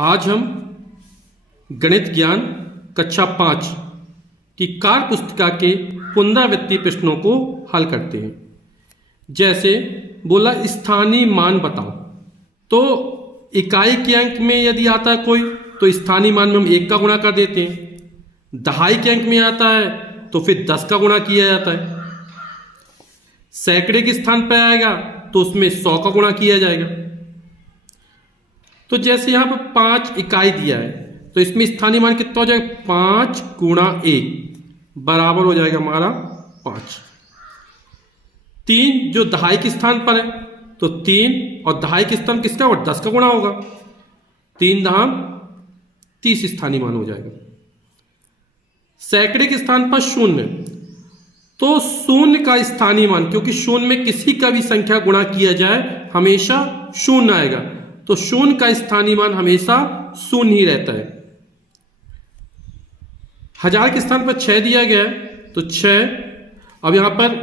आज हम गणित ज्ञान कक्षा 5 की कार्य पुस्तिका के पुनरावृत्ति प्रश्नों को हल करते हैं। जैसे बोला स्थानीय मान बताओ, तो इकाई के अंक में यदि आता है कोई तो स्थानीय मान में हम 1 का गुणा कर देते हैं। दहाई के अंक में आता है तो फिर 10 का गुणा किया जाता है। सैकड़े के स्थान पर आएगा तो उसमें 100 का गुणा किया जाएगा। तो जैसे यहां पर 5 इकाई दिया है तो इसमें स्थानीय मान कितना हो जाएगा, 5 गुणा 1 बराबर हो जाएगा हमारा 5। 3 जो दहाई के स्थान पर है तो 3 और दहाई के स्थान किसका होगा, 10 का गुणा होगा। 3 दहाई 30 स्थानीय मान हो जाएगा। सैकड़े के स्थान पर 0 तो 0 का स्थानीय मान, क्योंकि 0 में किसी का भी संख्या गुणा किया जाए हमेशा 0 आएगा, तो 0 का स्थानीय मान हमेशा 0 ही रहता है। 1000 के स्थान पर 6 दिया गया है तो 6, अब यहां पर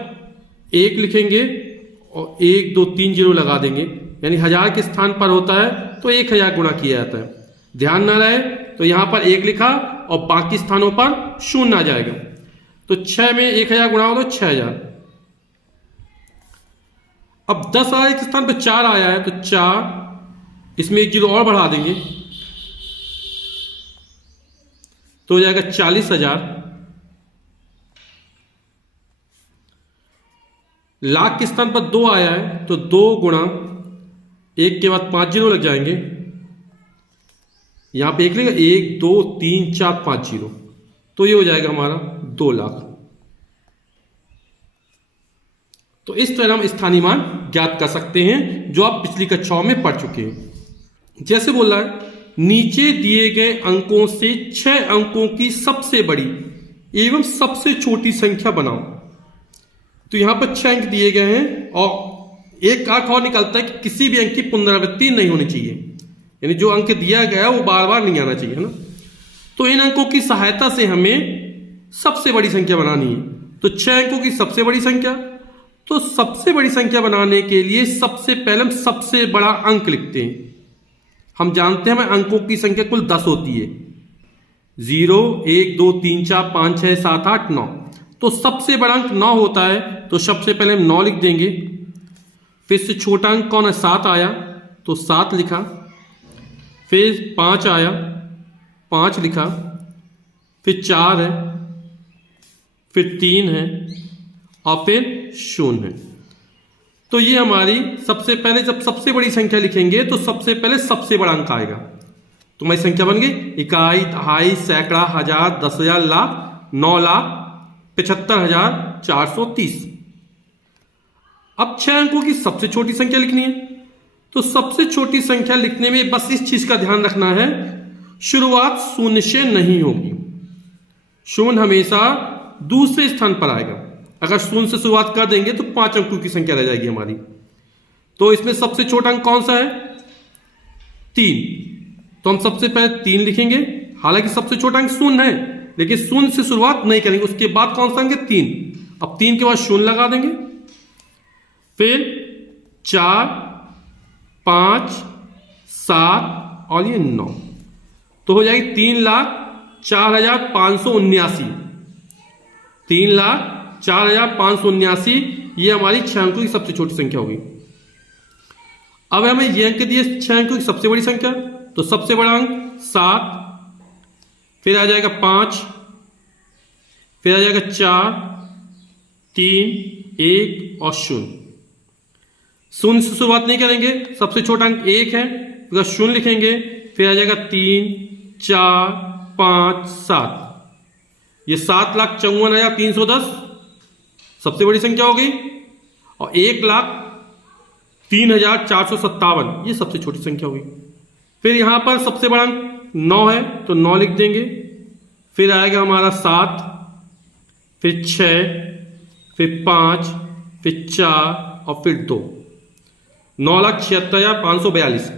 1 लिखेंगे और 1 2 3 0 लगा देंगे, यानी 1000 के स्थान पर होता है तो 1000 गुणा किया जाता है। ध्यान ना रहे तो यहां पर 1 लिखा और बाकी स्थानों पर 0 आ जाएगा, तो 6 में 1000 गुणा हो तो 6000। अब 10,000 के स्थान पर 4 आया है तो 4, इसमें 1 0 और बढ़ा देंगे तो हो जाएगा 40,000। लाख के स्थान पर 2 आया है तो 2 गुणा 1 के बाद 5 0 लग जाएंगे, यहां पे 1 लिखा 1 2 3 4 5 0, तो ये हो जाएगा हमारा 2 लाख। तो इस तरह हम स्थानीय मान ज्ञात कर सकते हैं जो आप पिछली कक्षाओं में पढ़ चुके हैं। जैसे बोल रहा है नीचे दिए गए अंकों से 6 अंकों की सबसे बड़ी एवं सबसे छोटी संख्या बनाओ। तो यहां पर 6 अंक दिए गए हैं और एक अर्थ और निकलता है कि किसी भी अंक की पुनरावृत्ति नहीं होनी चाहिए, यानी जो अंक दिया गया है वो बार बार नहीं आना चाहिए, है ना। तो इन अंकों की सहायता से हमें सबसे बड़ी संख्या बनानी है। तो 6 अंकों की सबसे बड़ी संख्या, तो सबसे बड़ी संख्या बनाने के लिए सबसे पहले हम सबसे बड़ा अंक लिखते हैं। हम जानते हैं अंकों की संख्या कुल 10 होती है, 0 1 2 3 4 5 6 7 8 9, तो सबसे बड़ा अंक 9 होता है, तो सबसे पहले हम 9 लिख देंगे। फिर से छोटा अंक कौन है, 7 आया तो 7 लिखा, फिर 5 आया 5 लिखा, फिर 4 है, फिर 3 है और फिर 0 है। तो ये हमारी सबसे पहले जब सबसे बड़ी संख्या लिखेंगे तो सबसे पहले सबसे बड़ा अंक आएगा, तो हमारी संख्या बन गई इकाई, दहाई, सैकड़ा, 1000, 10,000, लाख, 9,75,430। अब 6 अंकों की सबसे छोटी संख्या लिखनी है, तो सबसे छोटी संख्या लिखने में बस इस चीज का ध्यान रखना है, शुरुआत 0 से नहीं होगी। 0 हमेशा दूसरे स्थान पर आएगा। अगर 0 से शुरुआत कर देंगे तो 5 अंकों की संख्या रह जाएगी हमारी। तो इसमें सबसे छोटा अंक कौन सा है, 3, तो हम सबसे पहले 3 लिखेंगे। हालांकि सबसे छोटा अंक 0 है, लेकिन 0 से शुरुआत नहीं करेंगे, उसके बाद कौन सा अंक है, 3। अब 3 के बाद 0 लगा देंगे, फिर 4 5 7 और ये 9, तो हो जाएगी 3,04,579। 3,04,579 ये हमारी 6 अंकों की सबसे छोटी संख्या होगी। अब हमें ये अंक दिए 6 अंकों की सबसे बड़ी संख्या, तो सबसे बड़ा अंक 7, फिर आ जाएगा 5, फिर आ जाएगा 4 3 1 और 0। 0 से शुरुआत नहीं करेंगे, सबसे छोटा अंक 1 है, अगर 0 लिखेंगे, फिर आ जाएगा 3 4 5 7, ये 7,54,310 सबसे बड़ी संख्या हो गई, और 1,03,457 ये सबसे छोटी संख्या होगी। फिर यहां पर सबसे बड़ा अंक 9 है तो 9 लिख देंगे, फिर आएगा हमारा 7, फिर 6, फिर 5, फिर 4 और फिर 2, 9,76,542।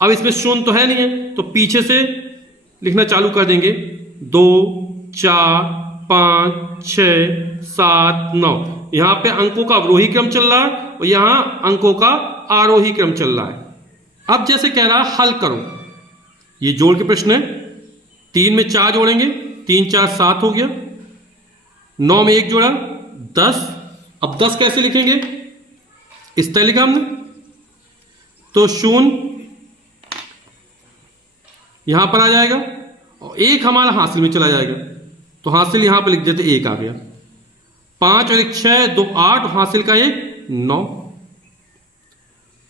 अब इसमें 0 तो है नहीं है, तो पीछे से लिखना चालू कर देंगे, 2 4 5 6 7 9। यहां पे अंकों का अवरोही क्रम चल रहा है और यहां अंकों का आरोही क्रम चल रहा है। अब जैसे कह रहा है हल करो, ये जोड़ के प्रश्न है। 3 में 4 जोड़ेंगे, 3 4 7 हो गया। 9 में 1 जोड़ा 10। अब 10 कैसे लिखेंगे, इस तरह लिखा हमने, तो 0 यहां पर आ जाएगा और 1 हमारा हासिल में चला जाएगा, तो हासिल यहां पर लिख देते 1 आ गया। 5 और 1 6, 2 8, हासिल का 1 9।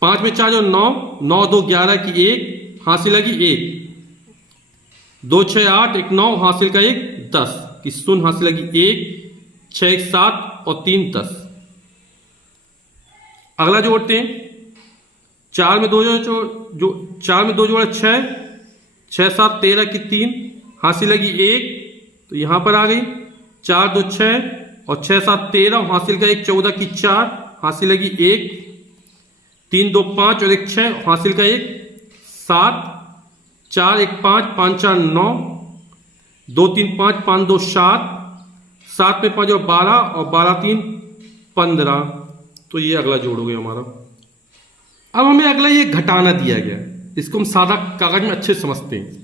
5 में 4 जो 9, 9 2 11 की 1, हासिल लगी 1। 2 6 8, 1 9, हासिल का 1 10 की 0, हासिल लगी 1। 6 1 7 और 3 10। अगला जोड़ते हैं। 4 में 2 जो 4 में 2 जोड़ा 6, 6 7 13 की 3, हासिल लगी 1, तो यहां पर आ गई। 4 2 6 और 6 7 13, हासिल का 1 14 की 4, हासिल लगी 1। 3 2 5 और 1 6, हासिल का 1 7। 4 1 5, 5 4 9, 2 3 5, 5 2 7, 7 में 5 और 12 और 12 3 15। तो ये अगला जोड़ हो गया हमारा। अब हमें अगला ये घटाना दिया गया, इसको हम सादा कागज में अच्छे समझते हैं।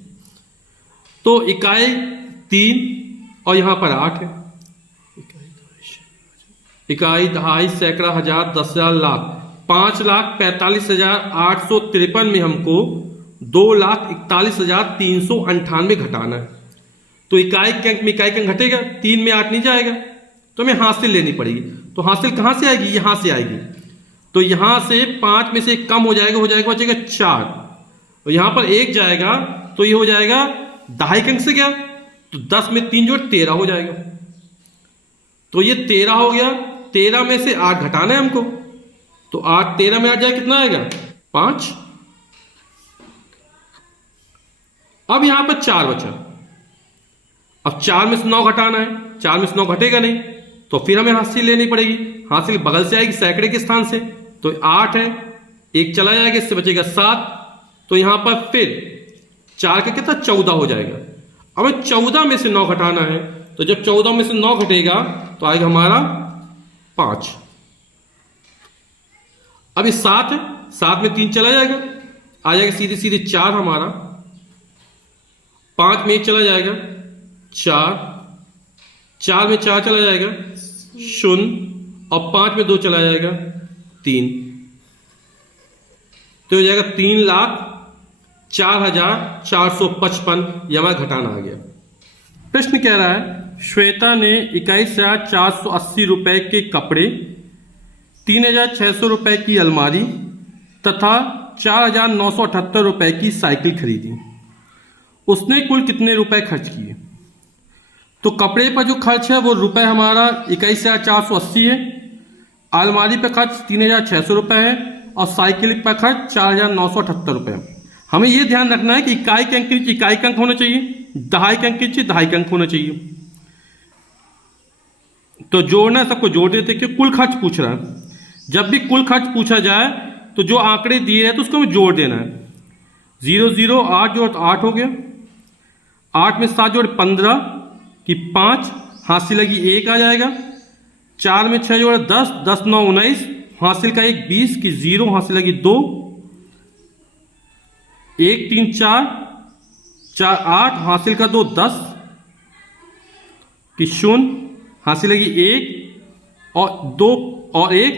तो इकाई 3 और यहां पर 8 है। इकाई, दहाई, सैकड़ा, हजार, 10,000, लाख। 5,45,853 में हमको 2,41,398 घटाना है। तो इकाई के अंक में इकाई का अंक घटेगा, 3 में 8 नहीं जाएगा, तो हमें हासिल लेनी पड़ेगी। तो हासिल कहां से आएगी, यहां से आएगी। तो यहां से 5 में से 1 कम हो जाएगा बचेगा 4, और यहां पर 1 जाएगा, तो ये हो जाएगा दहाई के अंक से क्या, तो 10 में 3 जोड़ 13 हो जाएगा। तो ये 13 हो गया। 13 में से 8 घटाना है हमको, तो 8 13 में आ जाए कितना आएगा 5। अब यहां पर 4 बचा। अब 4 में से 9 घटाना है, 4 में से 9 घटेगा नहीं, तो फिर हमें हासिल लेनी पड़ेगी। हासिल बगल से आएगी सैकड़े के स्थान से, तो 8 है, 1 चला जाएगा, इससे बचेगा 7। तो यहां पर फिर 4 का कितना 14 हो जाएगा। अब 14 में से 9 घटाना है, तो जब 14 में से 9 घटेगा तो आएगा हमारा 5। अब ये 7 है, 7 में 3 चला जाएगा, आ जाएगा सीधे सीधे 4 हमारा। 5 में 1 चला जाएगा 4, 4 में 4 चला जाएगा 0, और 5 में 2 चला जाएगा 3, तो हो जाएगा 3,04,455। यह हमारा घटाना आ गया। प्रश्न कह रहा है, श्वेता ने 21,480 रुपए के कपड़े, 3,600 रुपए की अलमारी तथा 4,978 रुपए की साइकिल खरीदी। उसने कुल कितने रुपए खर्च किए। तो कपड़े पर जो खर्च है वो रुपए हमारा 21,480 है, अलमारी पर खर्च 3,600 रुपए है, और साइकिल पर खर्च 4,978 रुपए। हमें यह ध्यान रखना है कि इकाई के अंक के नीचे इकाई का अंक होना चाहिए, दहाई के अंक के नीचे दहाई का अंक होना चाहिए। तो जोड़ना, सबको जोड़ देते कि कुल खर्च पूछ रहा है। जब भी कुल खर्च पूछा जाए तो जो आंकड़े दिए हैं तो उसको हमें जोड़ देना है। 0 0 8 जोड़ 8 हो गया, 8 में 7 जोड़ 15 की 5, हासिल लगी 1 आ जाएगा। 4 में 6 जोड़ 10, 10 9 19, हासिल का 1 20 की 0, हासिल लगी 2। 1 3 4 4 8, हासिल का 2 10 की 0, हासिल लगी 1 और 2 और 1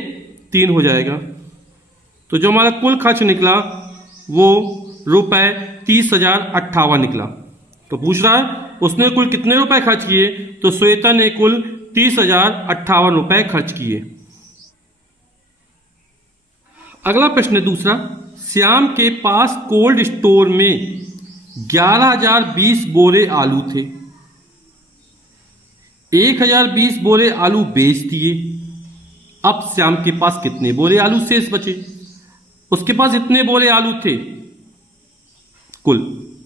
3 हो जाएगा। तो जो हमारा कुल खर्च निकला वो रुपए 30,058 निकला। तो पूछ रहा है उसने कुल कितने रुपए खर्च किए, तो श्वेता ने कुल 30,058 रुपए खर्च किए। अगला प्रश्न है दूसरा, श्याम के पास कोल्ड स्टोर में 11,020 बोरे आलू थे। 1,020 बोरे आलू बेच दिए। अब श्याम के पास कितने बोरे आलू शेष बचे। उसके पास इतने बोरे आलू थे कुल,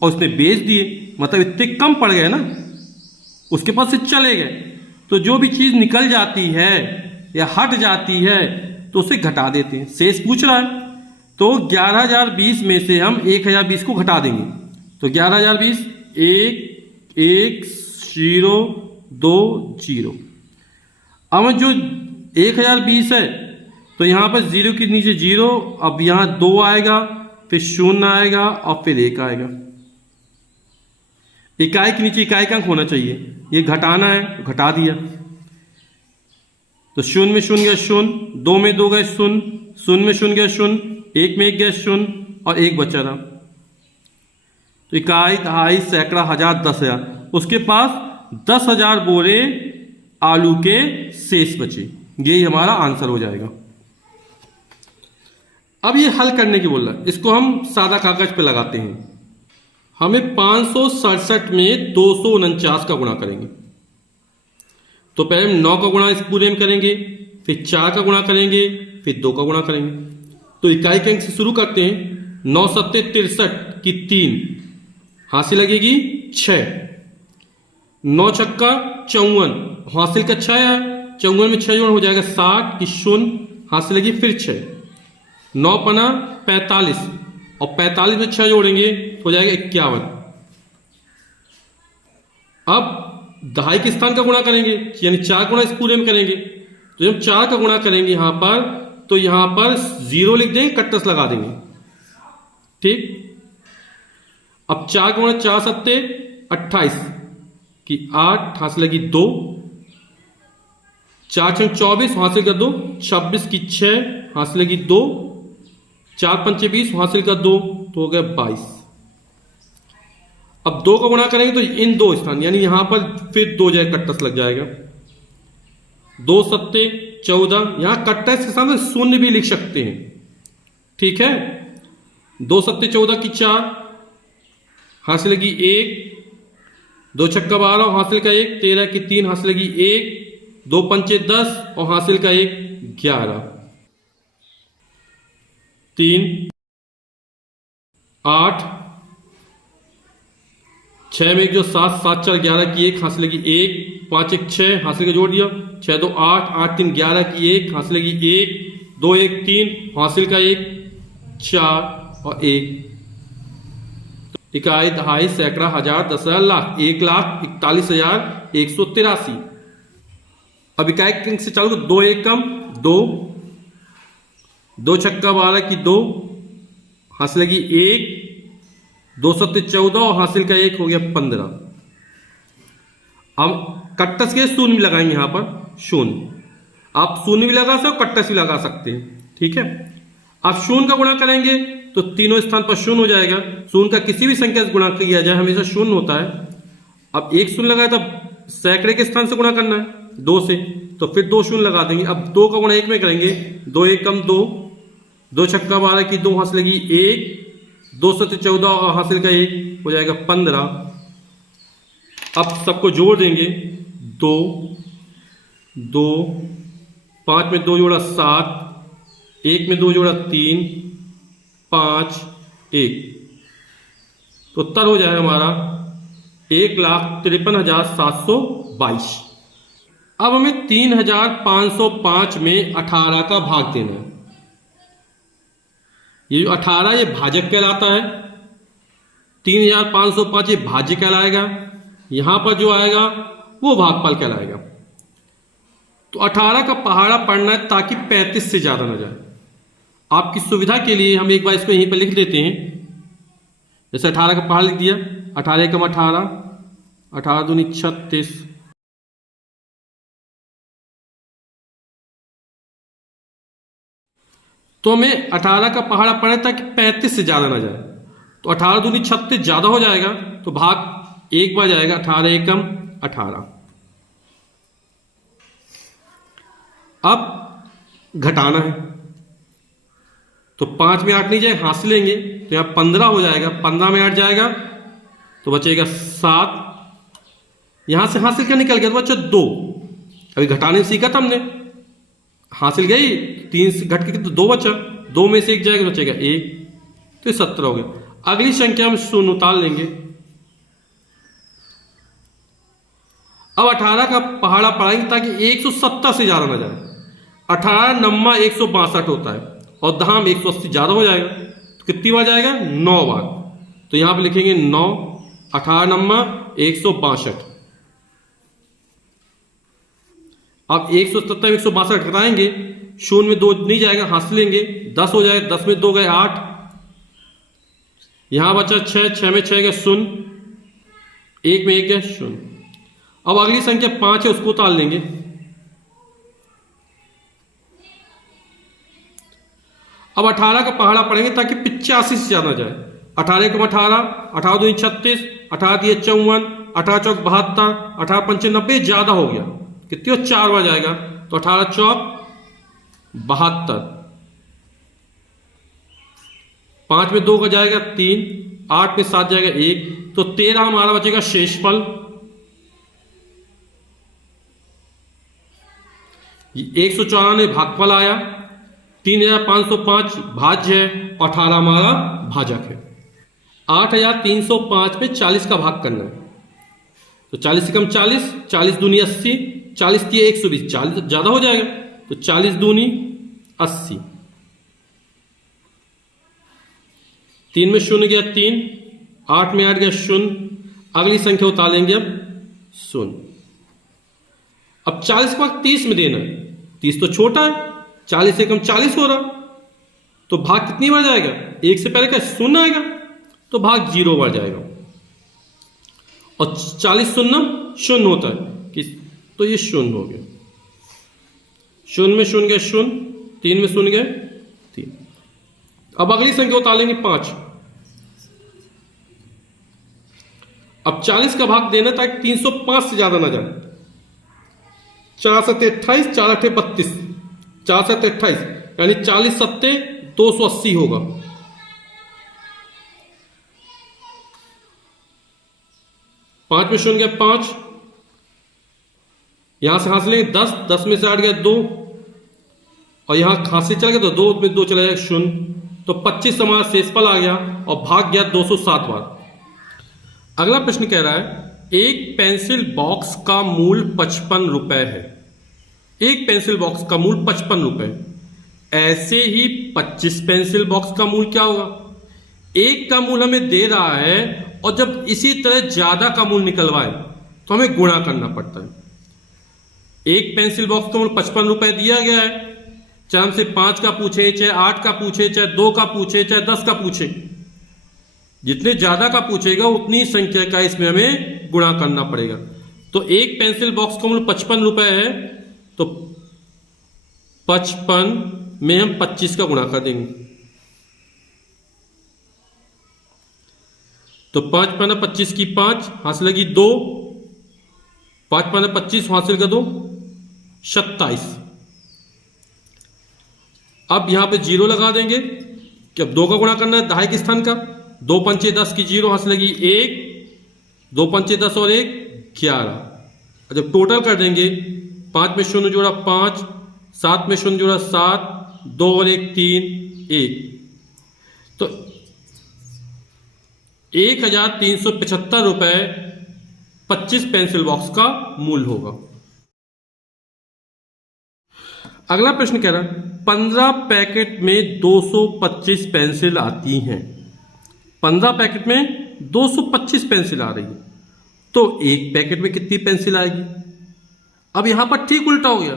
और उसने बेच दिए, मतलब इतने कम पड़ गए ना, उसके पास से चले गए। तो जो भी चीज निकल जाती है या हट जाती है तो उसे घटा देते हैं। शेष पूछ रहा है, तो 11,020 में से हम 1,020 को घटा देंगे। तो 11,020 1 1 0 2 0। अब जो 1,020 है तो यहां पर 0 के नीचे 0, अब यहां 2 आएगा, फिर 0 आएगा और फिर 1 आएगा। इकाई के नीचे इकाई का अंक होना चाहिए, ये घटाना है तो घटा दिया, तो शून्य में शून्य गया शून्य, 2 में 2 गए शून्य, शून्य में शून्य गया शून्य, 1 में 1 गया शून्य और 1 बचा रहा। तो इकाई, दहाई, सैकड़ा, हजार, 10,000, उसके पास 10,000 बोरे आलू के शेष बचे। यही हमारा आंसर हो जाएगा। अब ये हल करने की बोल रहा है, इसको हम सादा कागज पे लगाते हैं। हमें 567 में 249 का गुणा करेंगे। तो पहले हम 9 का गुणा इस पूरे में करेंगे, फिर 4 का गुणा करेंगे, फिर 2 का गुणा करेंगे। तो इकाई के अंक से शुरू करते हैं। 9 सत्ते 63 की 3 हासिल लगेगी 6, 9 छक्का 54 हासिल का 6 है, 54 में 6 जोड़ हो जाएगा 60 की 0 हासिल लगी फिर 6, 9 पना 45 और 45 में 6 जोड़ेंगे तो हो जाएगा 51। अब दहाई के स्थान का गुणा करेंगे, यानी 4 गुणा इस पूरे में करेंगे। तो जब 4 का गुणा करेंगे यहां पर, तो यहां पर 0 लिख देंगे, कट्टस लगा देंगे, ठीक। अब 4 गुणा 4 सत्ते 28 की 8 हासिल लगी 2, 4 छः 24 हासिल कर 2, 26 की 6 हासिल लगी 2, 4 पंचे 20 हासिल कर 2 तो हो गया 22। अब 2 का गुणा करेंगे तो इन 2 स्थान, यानी यहां पर फिर 2 जगह कट्टस लग जाएगा। 2 सत्ते 14, यहां कट्टस के साथ शून्य भी लिख सकते हैं, ठीक है। 2 सत्ते 14 की 4 हासिल लगी 1, 2 छक्का 12 हासिल का 1, 13 की 3 हासिल लगी 1, 2 पंचे 10 और हासिल का 1 11, 3 8, 6 में 1 जो 7, 7 4 11 की 1 हासिल लगी 1, 5 1 6 हासिल का जोड़ दिया, 6 2 8, 8 3 11 की 1 हासिल लगी 1, 2 1 3 हासिल का 1 4 और 1। इकाई, दहाई, सैकड़ा, हजार, 10,000, लाख, 1,41,183। अब इकाई के अंक से चालू 2 एकम 2, 2 छक्का 12 की 2 हासिल लगी 1, 2 सत्ते 14 और हासिल का 1 हो गया 15। अब कट्टस के शून्य भी लगाएंगे, यहां पर शून्य, आप शून्य भी लगा सकते हो, कट्टस भी लगा सकते हैं, ठीक है। अब शून्य का गुणा करेंगे तो तीनों स्थान पर शून्य हो जाएगा। शून्य का किसी भी संख्या से गुणा किया जाए हमेशा शून्य होता है। अब एक शून्य लगाया तब सैकड़े के स्थान से गुणा करना है 2 से, तो फिर 2 शून्य लगा देंगे। अब 2 का गुणा 1 में करेंगे, 2 एकम 2, 2 छक्का 12 की 2 हासिल लगी 1, 2 सत्ते 14 और हासिल का 1 हो जाएगा 15। अब सबको जोड़ देंगे, 2 2, 5 में 2 जोड़ा 7, 1 में 2 जोड़ा 3, 5 1, तो उत्तर हो जाए हमारा 1,53,722। अब हमें 3,505 में 18 का भाग देना है। ये जो 18 ये भाजक कहलाता है, 3,505 ये भाज्य कहलाएगा, यहां पर जो आएगा वो भागफल कहलाएगा। तो 18 का पहाड़ा पढ़ना है ताकि 35 से ज्यादा न जाए। आपकी सुविधा के लिए हम एक बार इसको यहीं पर लिख देते हैं। जैसे 18 का पहाड़ लिख दिया, 18 एकम 18, 18 दूनी 36, तो हमें 18 का पहाड़ा पढ़ना है ताकि 35 से ज्यादा ना जाए। तो 18 दूनी 36 ज्यादा हो जाएगा तो भाग एक बार जाएगा, 18 एकम 18। अब घटाना है तो 5 में 8 नहीं जाएगा, हासिल लेंगे तो यहां 15 हो जाएगा, 15 में 8 जाएगा तो बचेगा 7, यहां से हासिल क्या निकल गया तो बच्चा 2। अभी घटाने सीखा था हमने, हासिल गई 3 से घट के तो 2 बचा, 2 में से 1 जाएगा तो बचेगा 1, तो 17 हो गया। अगली संख्या में शून्य उतार लेंगे। अब 18 का पहाड़ा पढ़ाएंगे ताकि 170 से ज्यादा ना जाए। 18 नम्मा 162 होता है और धाम 180 ज्यादा हो जाएगा, तो कितनी बार जाएगा 9 बार। तो यहां पे लिखेंगे 9, 18 नम्मा 162। अब 170 में 162 घटाएंगे, शून्य में 2 नहीं जाएगा, हासिल लेंगे 10 हो जाएगा, 10 में 2 गए 8, यहां बचा 6, 6 में 6 गए 0, एक में एक गया शून्य। अब अगली संख्या 5 है, उसको उतार लेंगे। अब 18 का पहाड़ा पढ़ेंगे ताकि 85 से ज्यादा जाए। 18 को 18, 18 दूनी 36, 18 दिए 54, 18 चौक 72, 18 पंचे 90, ज्यादा हो गया, कितनी हो 4 बार जाएगा, तो 18 चौक 72, 5 में 2 का जाएगा 3, 8 में 7 जाएगा 1, तो 13 हमारा बचेगा शेषफल। 194 भागफल आया, 3505 भाज्य है, 18 हमारा भाजक है। 8305 में 40 का भाग करना है, तो 40 से कम 40, 40 दूनी 80, 40 दिए 120, 40 ज्यादा हो जाएगा, तो 40 दूनी 80, 3 में शून्य गया 3, 8 में 8 गया शून्य, अगली संख्या उतारेंगे अब शून्य। अब 40 को 30 में देना है, 30 तो छोटा है, 40 से कम 40 हो रहा, तो भाग कितनी बार जाएगा, एक से पहले का शून्य आएगा, तो भाग 0 बार जाएगा, और 40 शून्य शून्य होता है, तो ये शून्य हो गया, शून्य में शून्य गया शून्य, 3 में शून्य गए 3। अब अगली संख्या उतारेंगे 5। अब 40 का भाग देना ताकि 305 से ज्यादा ना जाए। 4 सत्ते 28, 4 अठे 32, 4 सत्ते 28, यानी 40 सत्ते 280 होगा। पांच में शून्य गया 5, यहां से हासिल लेंगे 10, 10 में से 8 गया 2, और यहां हासिल चला गया तो 2 में 2 चला जाएगा 0, तो 25 हमारा शेषफल आ गया और भाग गया 207 बार। अगला प्रश्न कह रहा है एक पेंसिल बॉक्स का मूल 55 रुपए है। एक पेंसिल बॉक्स का मूल 55 रुपए, ऐसे ही 25 पेंसिल बॉक्स का मूल क्या होगा। एक का मूल हमें दे रहा है और जब इसी तरह ज्यादा का मूल निकलवाए तो हमें गुणा करना पड़ता है। एक पेंसिल बॉक्स का मूल 55 रुपए दिया गया है, चाहे हमसे 5 का पूछे, चाहे 8 का पूछे, चाहे 2 का पूछे, चाहे 10 का पूछे, जितने ज्यादा का पूछेगा उतनी संख्या का इसमें हमें गुणा करना पड़ेगा। तो एक पेंसिल बॉक्स का मूल्य 55 रुपए है, तो 55 में हम 25 का गुणा कर देंगे, तो 5 पन्ना 25 की 5 हासिल लगी 2, 5 पन्ना 25 हासिल कर 2 27। अब यहां पे 0 लगा देंगे कि अब 2 का गुणा करना है दहाई के स्थान का, 2 पंचे 10 की 0 हासिल लगी 1, 2 पंचे 10 और 1 11। जब टोटल कर देंगे 5 में शून्य जोड़ा 5, 7 में शून्य जोड़ा 7, 2 और 1 3, 1, तो 1375 रुपए 25 पेंसिल बॉक्स का मूल्य होगा। अगला प्रश्न कह रहा है 15 पैकेट में 225 पेंसिल आती हैं। 15 पैकेट में 225 पेंसिल आ रही है, तो एक पैकेट में कितनी पेंसिल आएगी। अब यहां पर ठीक उल्टा हो गया,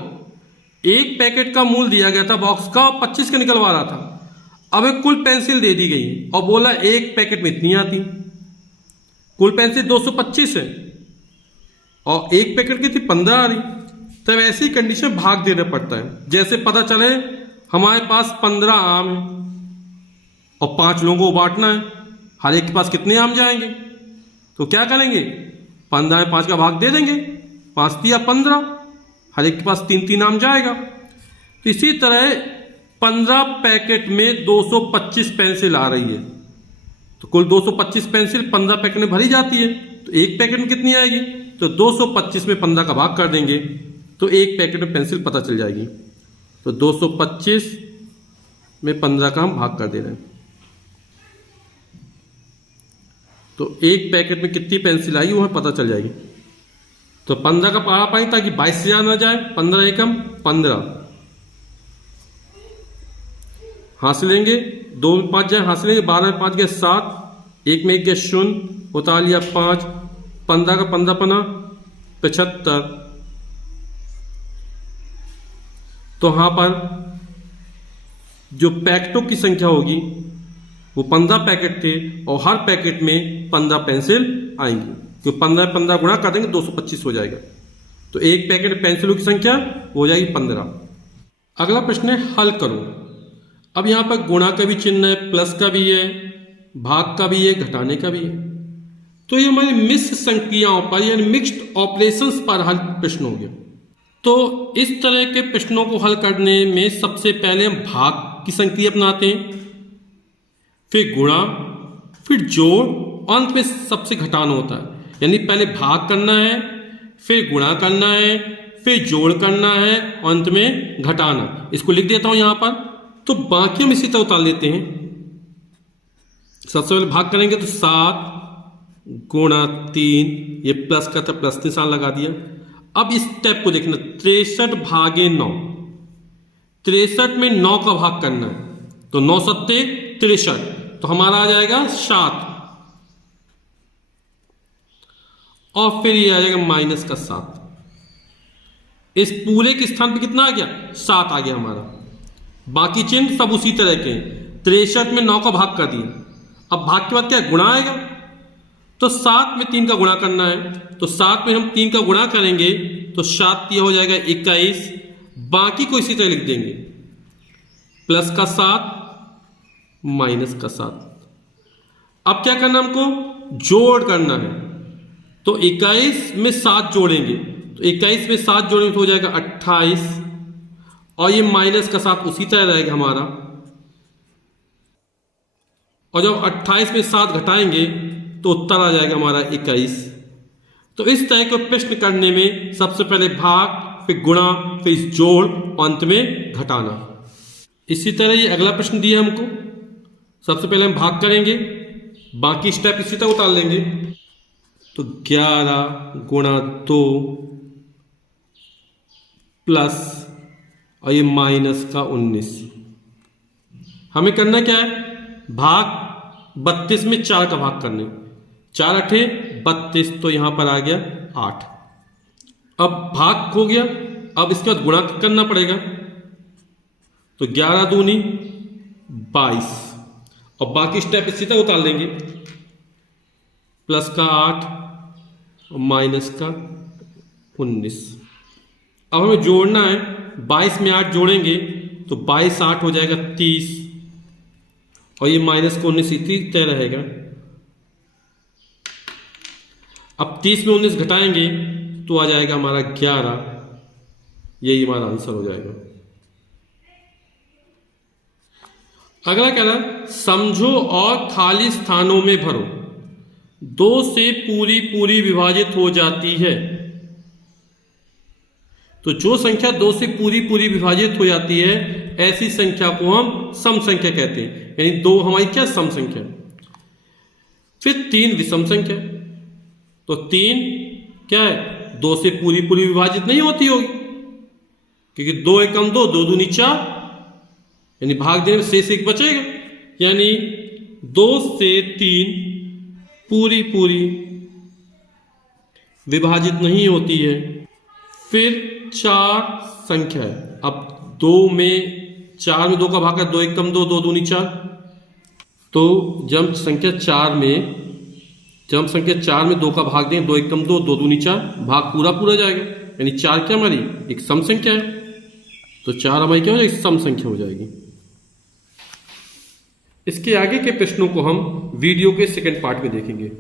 एक पैकेट का मूल्य दिया गया था बॉक्स का, 25 का निकलवा रहा था। अब एक कुल पेंसिल दे दी गई और बोला एक पैकेट में इतनी आती, कुल पेंसिल 225 है और एक पैकेट की थी 15 आ रही, तब ऐसी कंडीशन भाग देना पड़ता है। जैसे पता चले हमारे पास 15 आम है और 5 लोगों को बांटना है, हर एक के पास कितने आम जाएंगे, तो क्या करेंगे 15 में 5 का भाग दे देंगे, 5 दिया 15, हर एक के पास 3-3 आम जाएगा। तो इसी तरह 15 पैकेट में 225 पेंसिल आ रही है, तो कुल 225 पेंसिल 15 पैकेट में भरी जाती है, तो एक पैकेट में कितनी आएगी, तो 225 में 15 का भाग कर देंगे तो एक पैकेट में पेंसिल पता चल जाएगी। तो 225 में 15 का हम भाग कर दे रहे हैं, तो एक पैकेट में कितनी पेंसिल आई वो हमें पता चल जाएगी। तो 15 का पहाड़ा पाएंगे ताकि 22 से ज्यादा ना जाए, 15 एकम 15 हासिल लेंगे, 2 में 5 जाए हासिल लेंगे, 12 में 5 गए 7, 1 में 1 गए 0, उतार लिया 5, 15 का 15 पना 75। तो यहां पर जो पैकेटों की संख्या होगी वो 15 पैकेट थे और हर पैकेट में 15 पेंसिल आएंगी। क्योंकि 15 गुणा कर देंगे 225 हो जाएगा। तो एक पैकेट पेंसिलों की संख्या हो जाएगी 15। अगला प्रश्न है हल करो। अब यहां पर गुणा का भी चिन्ह है, प्लस का भी है, भाग का भी है, घटाने का भी है। तो ये हमारी मिश्र संक्रियाओं पर यानी मिक्स्ड ऑपरेशंस पर हल प्रश्न हो गया। तो इस तरह के प्रश्नों को हल करने में सबसे पहले हम भाग की संक्रिया अपनाते हैं, फिर गुणा, फिर जोड़, अंत में सबसे घटाना होता है। यानी पहले भाग करना है, फिर गुणा करना है, फिर जोड़ करना है, अंत में घटाना। इसको लिख देता हूं यहां पर। तो बाकी हम इसी तरह उतार लेते हैं। सबसे पहले भाग करेंगे तो 7 गुणा 3, ये प्लस का था, प्लस निशान लगा दिया। अब इस स्टेप को देखना, 63 भागे 9, 63 में 9 का भाग करना है। तो 9 सत्ते 63, तो हमारा आ जाएगा 7, और फिर ये आ जाएगा माइनस का 7। इस पूरे के स्थान पे कितना आ गया? 7 आ गया हमारा। बाकी चिन्ह सब उसी तरह के हैं। 63 में 9 का भाग कर दिया। अब भाग के बाद क्या गुणा आएगा, तो 7 में 3 का गुणा करना है। तो 7 में हम 3 का गुणा करेंगे तो 7 हो जाएगा 21। बाकी को इसी तरह लिख देंगे, प्लस का 7 माइनस का 7। अब क्या करना हमको? जोड़ करना है। तो 21 में 7 जोड़ेंगे, तो 21 में 7 जोड़ेंगे तो हो जाएगा 28, और ये माइनस का 7 उसी तरह रहेगा हमारा। और जब 28 में 7 घटाएंगे तो उत्तर आ जाएगा हमारा 21। तो इस तरह के प्रश्न करने में सबसे पहले भाग, फिर गुणा, फिर जोड़, अंत में घटाना। इसी तरह ये अगला प्रश्न दिया हमको। सबसे पहले हम भाग करेंगे, बाकी स्टेप इसी तरह उतार लेंगे। तो 11 गुणा 2 प्लस, और ये माइनस का 19। हमें करना क्या है? भाग 32 में 4 का भाग करने। 4 अठे 32, तो यहां पर आ गया 8। अब भाग हो गया, अब इसके बाद गुणा करना पड़ेगा। तो 11 दूनी 22, और बाकी स्टेप इसी तरह उतार लेंगे। प्लस का 8 और माइनस का 19। अब हमें जोड़ना है। 22 में 8 जोड़ेंगे तो 22 8 हो जाएगा 30, और ये माइनस का 19 इसी तरह रहेगा। अब 30 में 19 घटाएंगे तो आ जाएगा हमारा 11। यही हमारा आंसर हो जाएगा। अगला कह रहा है समझो और खाली स्थानों में भरो। 2 से पूरी पूरी विभाजित हो जाती है। तो जो संख्या 2 से पूरी पूरी विभाजित हो जाती है, ऐसी संख्या को हम सम संख्या कहते हैं। यानी 2 हमारी क्या? सम संख्या। फिर 3 विषम संख्या। तो 3 क्या है? 2 से पूरी पूरी विभाजित नहीं होती होगी, क्योंकि 2 एकम 2, 2 दूनी 4, यानी भाग देने में शेष 1 बचेगा। यानी 2 से 3 पूरी पूरी विभाजित नहीं होती है। फिर 4 संख्या है। अब 4 में 2 का भाग है, 2 एकम 2, 2 दूनी 4। तो जब संख्या 4 में 2 का भाग दें, 2 एकम 2, 2 दूनी 4, भाग पूरा पूरा जाएगा। यानी 4 क्या हमारी एक सम संख्या है। तो 4 हमारी क्या हो जाएगी? सम संख्या हो जाएगी। इसके आगे के प्रश्नों को हम वीडियो के सेकंड पार्ट में देखेंगे।